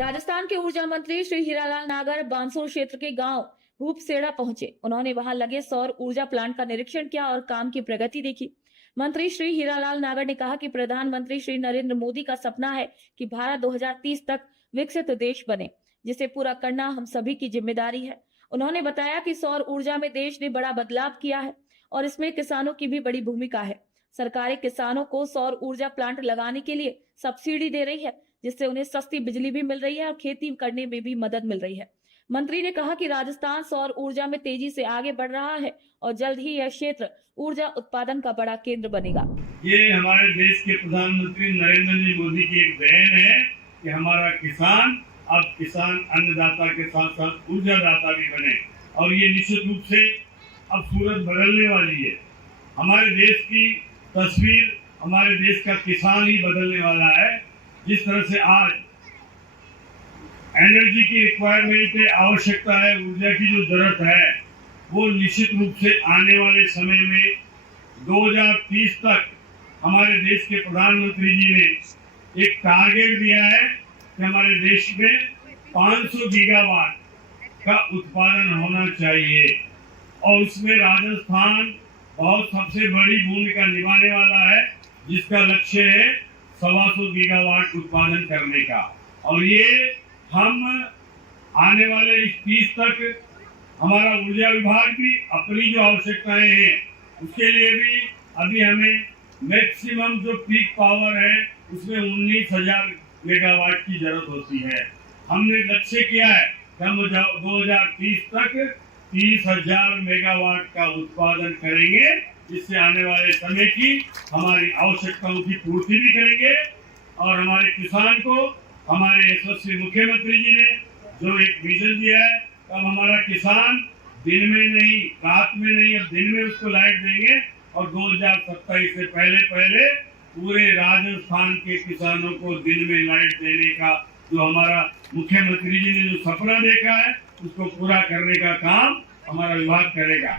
राजस्थान के ऊर्जा मंत्री श्री हीरालाल नागर बांसुर क्षेत्र के गांव भूपसेड़ा पहुंचे। उन्होंने वहां लगे सौर ऊर्जा प्लांट का निरीक्षण किया और काम की प्रगति देखी। मंत्री श्री हीरालाल नागर ने कहा कि प्रधानमंत्री श्री नरेंद्र मोदी का सपना है कि भारत 2030 तक विकसित देश बने, जिसे पूरा करना हम सभी की जिम्मेदारी है। उन्होंने बताया कि सौर ऊर्जा में देश ने बड़ा बदलाव किया है और इसमें किसानों की भी बड़ी भूमिका है। सरकारें किसानों को सौर ऊर्जा प्लांट लगाने के लिए सब्सिडी दे रही है, जिससे उन्हें सस्ती बिजली भी मिल रही है और खेती करने में भी मदद मिल रही है। मंत्री ने कहा कि राजस्थान सौर ऊर्जा में तेजी से आगे बढ़ रहा है और जल्द ही यह क्षेत्र ऊर्जा उत्पादन का बड़ा केंद्र बनेगा। ये हमारे देश के प्रधानमंत्री नरेंद्र जी मोदी की एक देन है कि हमारा किसान अब किसान अन्नदाता के साथ साथ ऊर्जादाता भी बने, और ये निश्चित रूप से अब सूरत बदलने वाली है। हमारे देश की तस्वीर, हमारे देश का किसान ही बदलने वाला है। जिस तरह से आज एनर्जी की रिक्वायरमेंट है, आवश्यकता है, ऊर्जा की जो जरूरत है, वो निश्चित रूप से आने वाले समय में 2030 तक हमारे देश के प्रधानमंत्री जी ने एक टारगेट दिया है कि हमारे देश में 500 गीगावाट का उत्पादन होना चाहिए, और उसमें राजस्थान बहुत सबसे बड़ी भूमिका निभाने वाला है, जिसका लक्ष्य है 125 गीगावाट उत्पादन करने का। और ये हम आने वाले इस 30 तक हमारा ऊर्जा विभाग भी अपनी जो आवश्यकताएं हैं उसके लिए भी अभी हमें मैक्सिमम जो पीक पावर है उसमें 19,000 मेगावाट की जरूरत होती है। हमने लक्ष्य किया है कि हम 2030 तक 30,000 मेगावाट का उत्पादन करेंगे, जिससे आने वाले समय की हमारी आवश्यकताओं की पूर्ति भी करेंगे। और हमारे किसान को हमारे यशस्वी मुख्यमंत्री जी ने जो एक विजन दिया है, अब हमारा किसान दिन में नहीं, रात में नहीं, अब दिन में उसको लाइट देंगे, और 2027 से पहले पूरे राजस्थान के किसानों को दिन में लाइट देने का जो हमारा मुख्यमंत्री जी ने जो सपना देखा है उसको पूरा करने का काम हमारा विभाग करेगा।